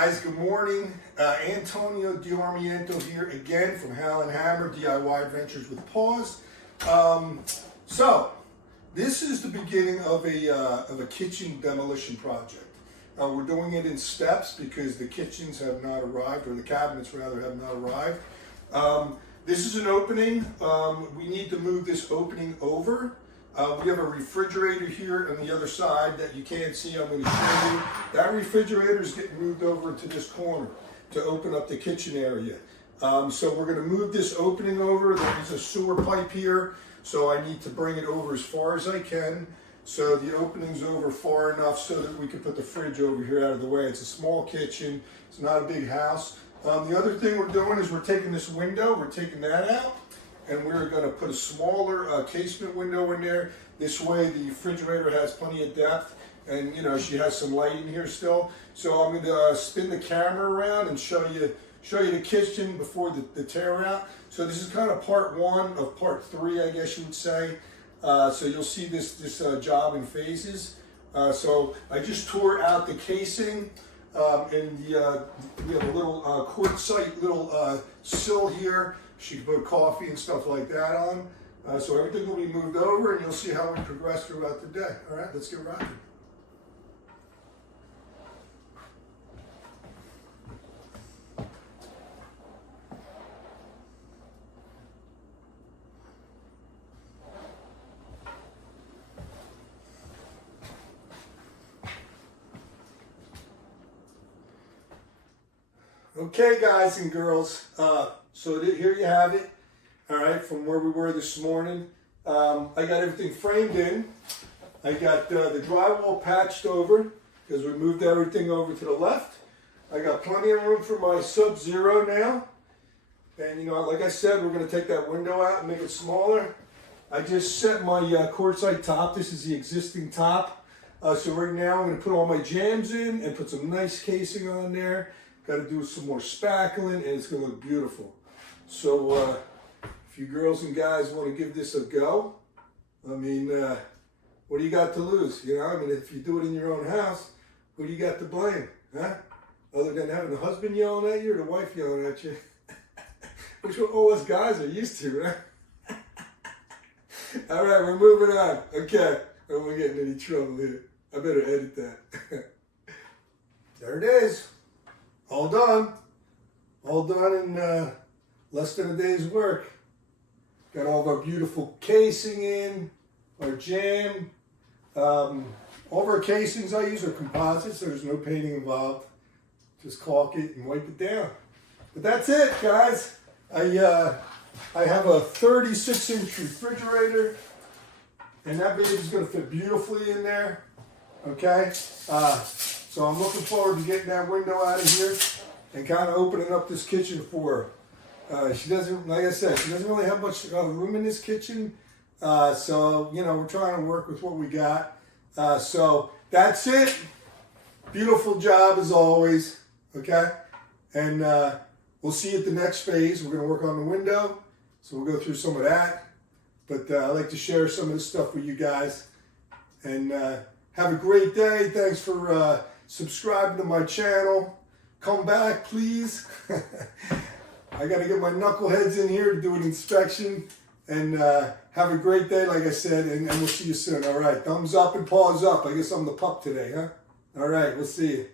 guys, good morning. Antonio Diarmiento here again from Howl and Hammer DIY Adventures with Paws. So this is the beginning of a kitchen demolition project. We're doing it in steps because the kitchens have not arrived, or the cabinets rather have not arrived. This is an opening. We need to move this opening over. We have a refrigerator here on the other side that you can't see. I'm going to show you. That refrigerator is getting moved over into this corner to open up the kitchen area. So we're going to move this opening over. There's a sewer pipe here, so I need to bring it over as far as I can. So the opening's over far enough so that we can put the fridge over here out of the way. It's a small kitchen. It's not a big house. The other thing we're doing is we're taking this window, we're taking that out, and we're going to put a smaller casement window in there. This way the refrigerator has plenty of depth, and you know, she has some light in here still. So I'm going to spin the camera around and show you the kitchen before the tear out. So this is kind of part one of part three, I guess you would say. So you'll see this job in phases. So I just tore out the casing, and we have a little quartzite little sill here. She can put coffee and stuff like that on. So everything will be moved over, and you'll see how we progress throughout the day. All right, let's get rocking. Okay, guys and girls, so here you have it, all right, from where we were this morning. I got everything framed in. I got the drywall patched over because we moved everything over to the left. I got plenty of room for my Sub-Zero now. And, you know, like I said, we're going to take that window out and make it smaller. I just set my quartzite top. This is the existing top. So right now I'm going to put all my jams in and put some nice casing on there. Got to do some more spackling, and it's going to look beautiful. So if you girls and guys want to give this a go, I mean, what do you got to lose? You know, I mean, if you do it in your own house, who do you got to blame? Huh? Other than having the husband yelling at you or the wife yelling at you. Which what all us guys are used to, right? All right, we're moving on. Okay, I don't want to get in any trouble here. I better edit that. There it is. All done. All done in less than a day's work. Got all of our beautiful casing in, our jam. All of our casings I use are composites. There's no painting involved. Just caulk it and wipe it down. But that's it, guys. I have a 36-inch refrigerator, and that baby's going to fit beautifully in there. Okay? So I'm looking forward to getting that window out of here and kind of opening up this kitchen for her. She doesn't, like I said, she doesn't really have much room in this kitchen. So, you know, we're trying to work with what we got. So that's it. Beautiful job as always. Okay? And we'll see you at the next phase. We're going to work on the window. So we'll go through some of that. But I like to share some of this stuff with you guys. And have a great day. Thanks for subscribing to my channel. Come back, please. I got to get my knuckleheads in here to do an inspection. And have a great day, like I said, and we'll see you soon. All right, thumbs up and paws up. I guess I'm the pup today, huh? All right, we'll see you.